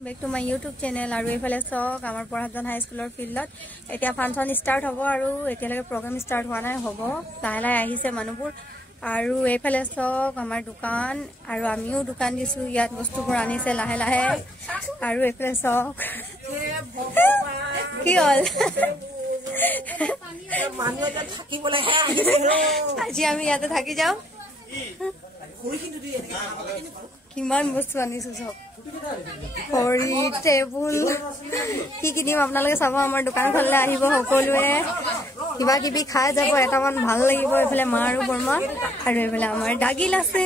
Back to my YouTube channel আৰু এফালে সক আমাৰ পঢ়াজন হাই স্কুলৰ ফিল্ডত এতিয়া ফাংচন ষ্টাৰ্ট হ'ব আৰু এতিয়ালৈকে প্ৰগ্ৰাম ষ্টাৰ্ট হোৱা নাই হ'ব লাহে লাহে আহিছে মানুহবোৰ আৰু এফালে সক আমাৰ দোকান আৰু আমিও দোকান দিছো ইয়াত বস্তুবোৰ আনিছে লাহে লাহে আৰু এফালে সক কি হ'ল মানুহ এটা থাকিবলৈ হে আহিছে আজি আমি ইয়াতে থাকি যাও কিমান বস্তু আনিছো সব খৰি টেবুল কি কিনিম আপোনালোকে চাব আমাৰ দোকানখনলৈ আহিব সকলোৱে কিবা কিবি খাই যাব এটামান ভাল লাগিব এফালে মা আৰু বৰমা আৰু এফালে আমাৰ ডাগিল আছে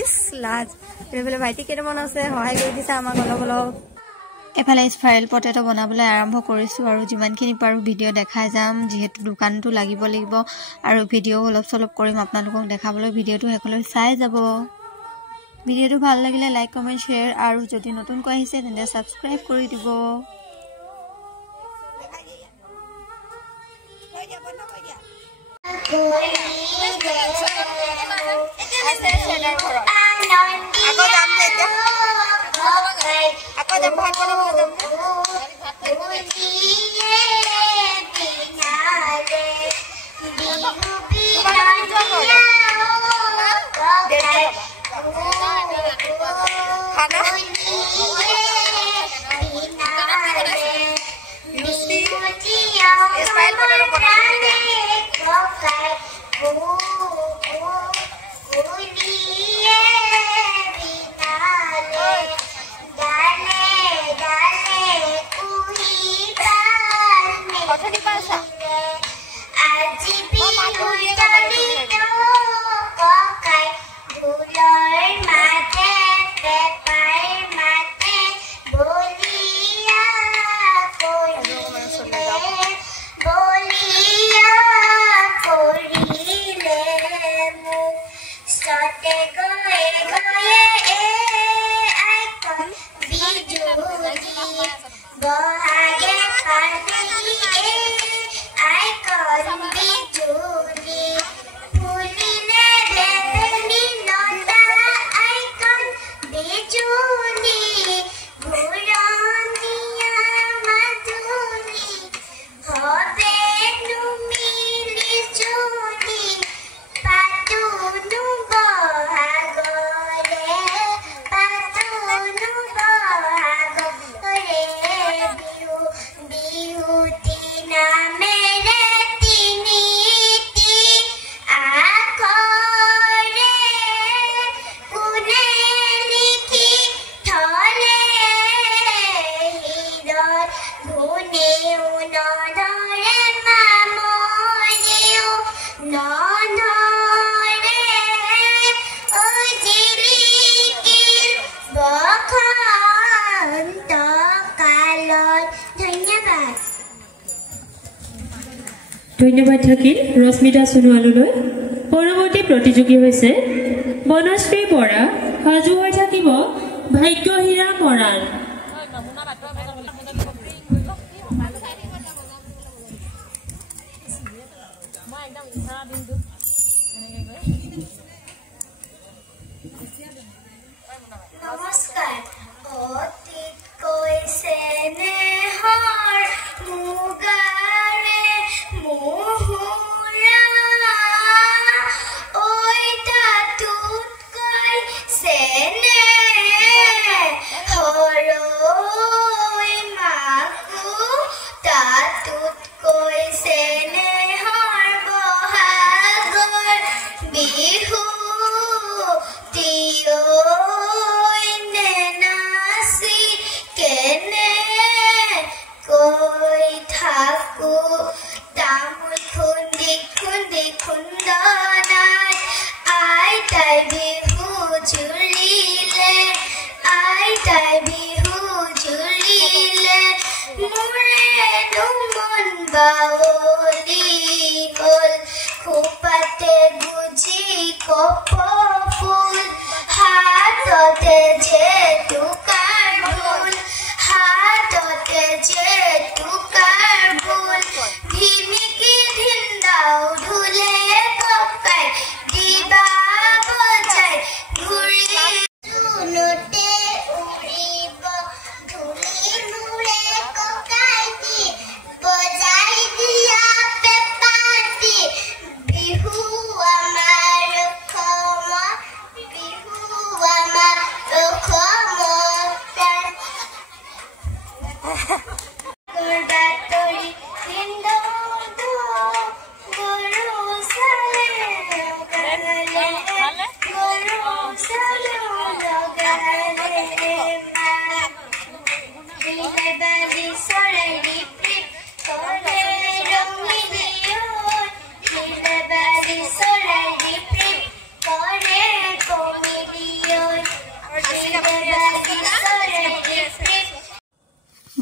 ইস লাজ এফালে ভাইটি কেইটামান আছে সহায় কৰি দিছে আমাক অলপ অলপ এফালে স্পাইৰেল পটেটো বনাবলৈ আৰম্ভ কৰিছো আৰু যিমানখিনি পাৰো ভিডিঅ' দেখাই যাম যিহেতু দোকানটো লাগিব আৰু ভিডিঅ' অলপ চলপ কৰিম আপোনালোকক দেখাবলৈ ভিডিঅ'টো হেকলৈ চাই যাব ভিডিঅ'টো ভাল লাগিলে লাইক কমেন্ট শেয়াৰ আৰু যদি নতুনকৈ আহিছে তেন্তে সাবস্ক্ৰাইব কৰি দিব ধন্যবাদ থাকিল ৰশ্মিতা সোণোৱাললৈ পৰৱৰ্তী প্ৰতিযোগী হৈছে বনশ্ৰী বৰা সাজু হৈ থাকিব ভাগ্যহীৰা মৰাণ নমস্কাৰ অতীত কৈছে নেহৰ মুগাৰে মোহৰা ঐ তাতোত কৈছে নেহৰ মাকো তাতোত কৈছে নেহৰ বহাগৰ বিহু তিয় খুপাতে গুজি কপ ফুল হাততে যে টুকাৰ ফুল হাততে যে টুকাৰ ফুল ধিমিকি ধিন্দাও ধুলে ককাই দিবা বজাই ঘূৰি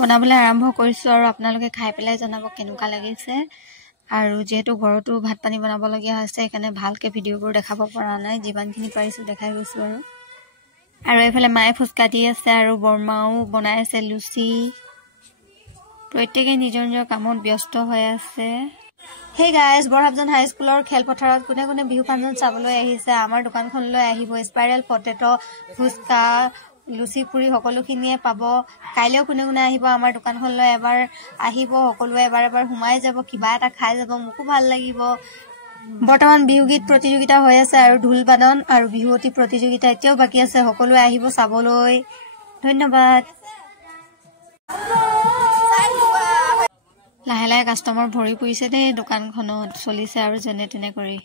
বনাবলৈ আৰম্ভ কৰিছোঁ আৰু আপোনালোকে খাই পেলাই জনাব কেনেকুৱা লাগিছে। আৰু যেহেতু ঘৰতো ভাত পানী বনাবলগীয়া হৈছে সেইকাৰণে ভালকৈ ভিডিঅ'বোৰ দেখাব পৰা নাই, যিমানখিনি পাৰিছোঁ দেখাই গৈছোঁ। আৰু এইফালে মায়ে ফুচকা দি আছে আৰু বৰমাও বনাই আছে লুচি। প্ৰত্যেকে নিজৰ নিজৰ কামত ব্যস্ত হৈ আছে। হেই গাইজ, বৰহাবজান হাইস্কুলৰ খেলপথাৰত কোনে কোনে বিহু ফাংচন চাবলৈ আহিছে আমাৰ দোকানখনলৈ আহিব। স্পাইৰেল পটেটো, ফুচকা, লুচি পুৰি সকলোখিনিয়ে পাব। কাইলৈও কোনে কোনে আহিব আমাৰ দোকানখনলৈ এবাৰ আহিব, সকলোৱে এবাৰ এবাৰ সোমাই যাব, কিবা এটা খাই যাব, মোকো ভাল লাগিব। বৰ্তমান বিহুগীত প্ৰতিযোগিতা হৈ আছে আৰু ঢোল বাদন আৰু বিহুৱতী প্ৰতিযোগিতা এতিয়াও বাকী আছে। সকলোৱে আহিব চাবলৈ। ধন্যবাদ। লাহে লাহে কাষ্টমাৰ ভৰি পৰিছে দেই, দোকানখনত চলিছে আৰু যেনে তেনে কৰি।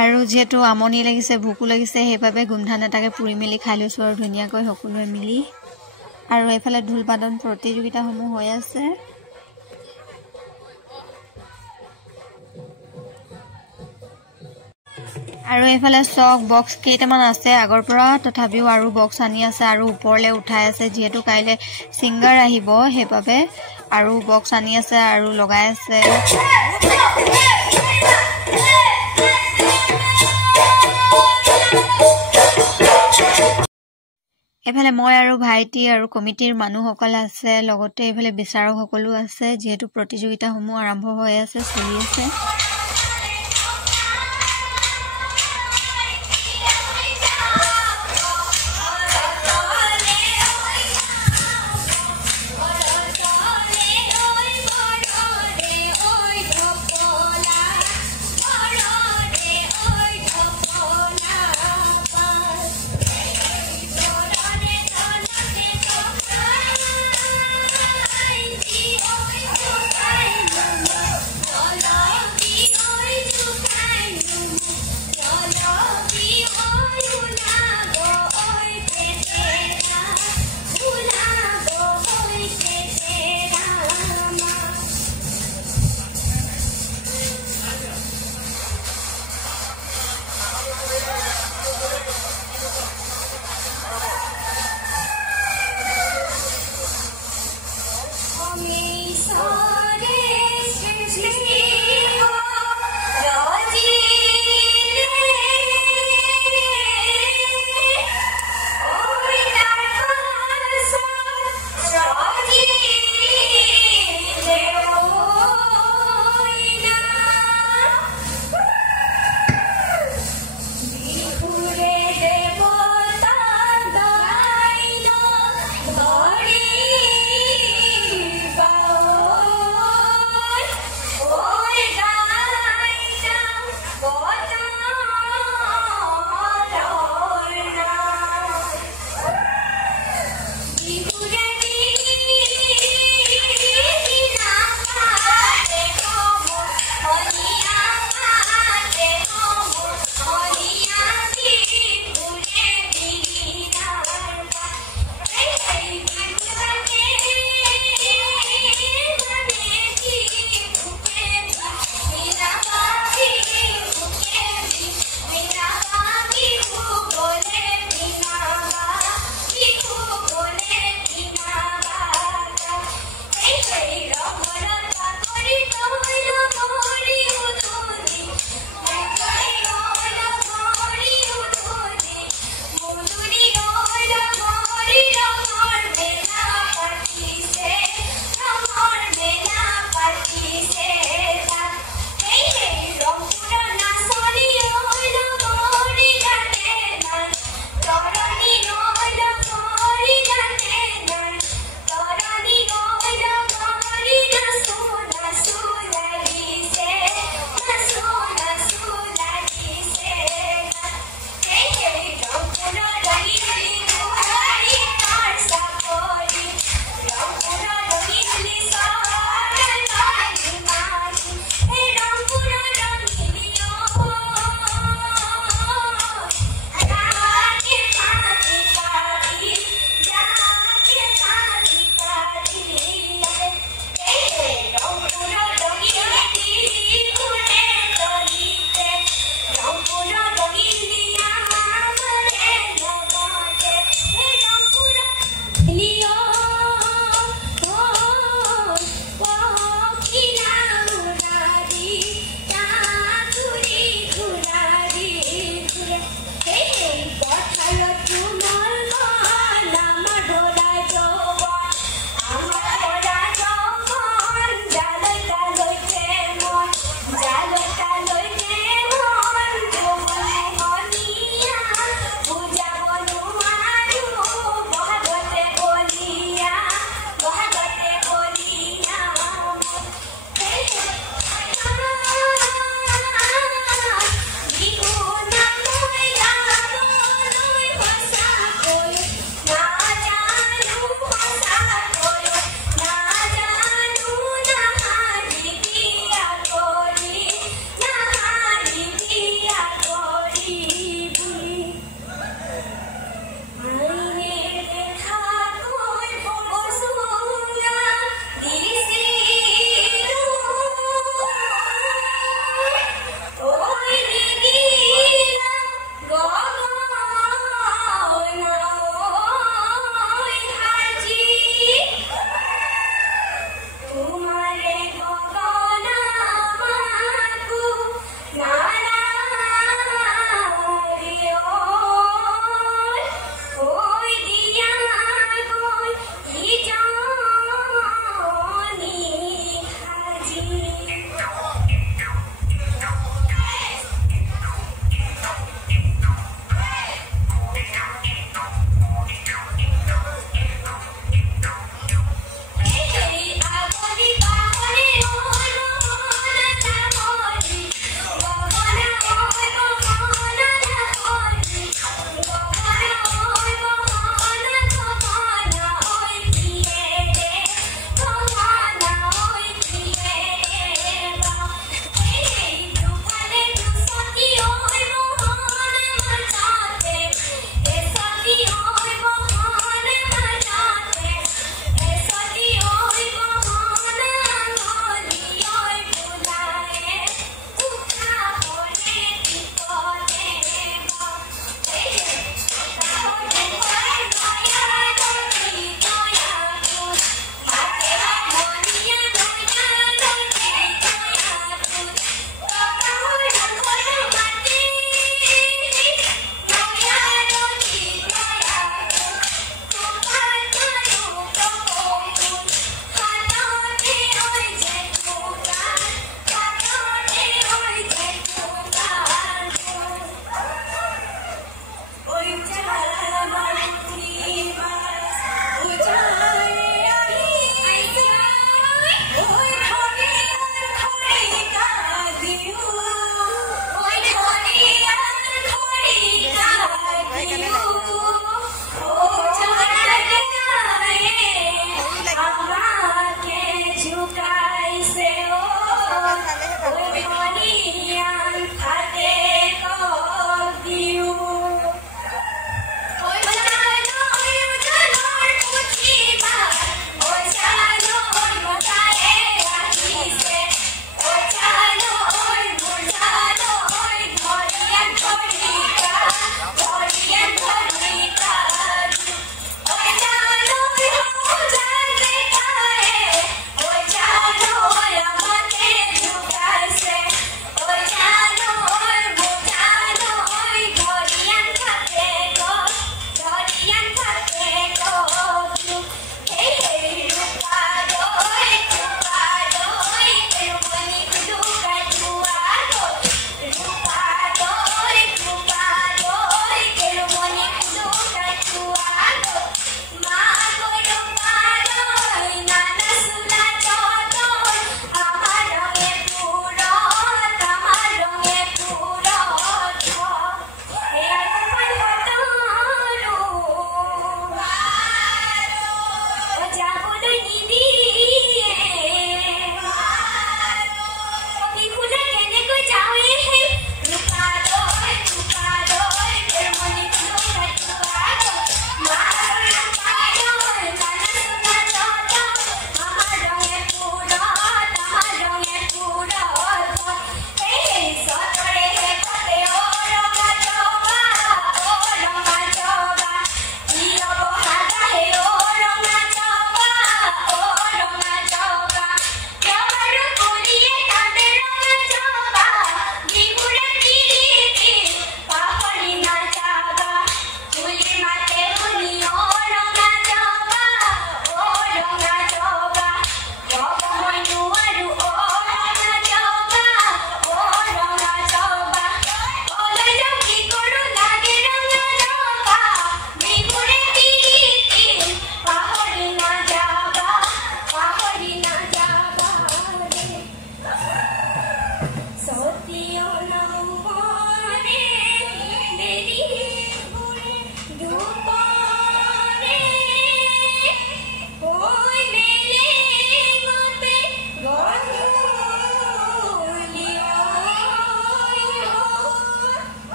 আৰু যেহেতু আমনি লাগিছে, ভোকো লাগিছে, সেইবাবে গোমধান এটাকে পুৰি মেলি খাই লৈছোঁ আৰু ধুনীয়াকৈ সকলোৱে মিলি। আৰু এইফালে ঢোল বাদন প্ৰতিযোগিতাসমূহ হৈ আছে। আৰু এইফালে চক বক্স কেইটামান আছে আগৰ পৰা, তথাপিও আৰু বক্স আনি আছে আৰু ওপৰলৈ উঠাই আছে। যিহেতু কাইলৈ ছিংগাৰ আহিব সেইবাবে আৰু বক্স আনি আছে আৰু লগাই আছে। এইফালে মই আৰু ভাইটি আৰু কমিটিৰ মানুহসকল আছে, লগতে এইফালে বিচাৰকসকলো আছে। যিহেতু প্ৰতিযোগিতাসমূহ আৰম্ভ হৈ আছে, চলি আছে।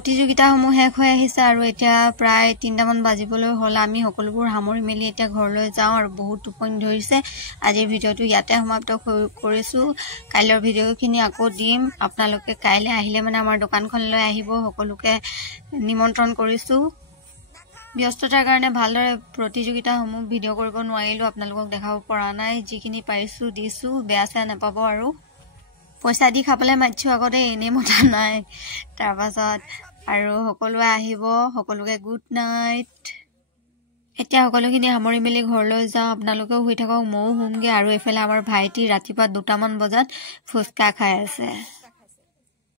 প্ৰতিযোগিতাসমূহ শেষ হৈ আহিছে আৰু এতিয়া প্ৰায় 3টামান বাজিবলৈ হ'ল আমি সকলোবোৰ সামৰি মেলি এতিয়া ঘৰলৈ যাওঁ আৰু বহুত টোপনি ধৰিছে আজিৰ ভিডিঅ'টো ইয়াতে সমাপ্ত কৰিছোঁ কাইলৈৰ ভিডিঅ'খিনি আকৌ দিম আপোনালোকে কাইলৈ আহিলে মানে আমাৰ দোকানখনলৈ আহিব সকলোকে নিমন্ত্ৰণ কৰিছোঁ ব্যস্ততাৰ কাৰণে ভালদৰে প্ৰতিযোগিতাসমূহ ভিডিঅ' কৰিব নোৱাৰিলোঁ আপোনালোকক দেখাব পৰা নাই যিখিনি পাৰিছোঁ দিছোঁ বেয়া চেয়া নাপাব আৰু পইচা দি খাবলৈ মাতিছোঁ আগতে এনেই মতা নাই তাৰপাছত আৰু সকলোৱে আহিব সকলোকে গুড নাইট এতিয়া সকলোখিনি সামৰি মেলি ঘৰলৈ যাওঁ আপোনালোকেও শুই থাকক ময়ো শুমগৈ আৰু এইফালে আমাৰ ভাইটি ৰাতিপুৱা 2টামান বজাত ফুচকা খাই আছে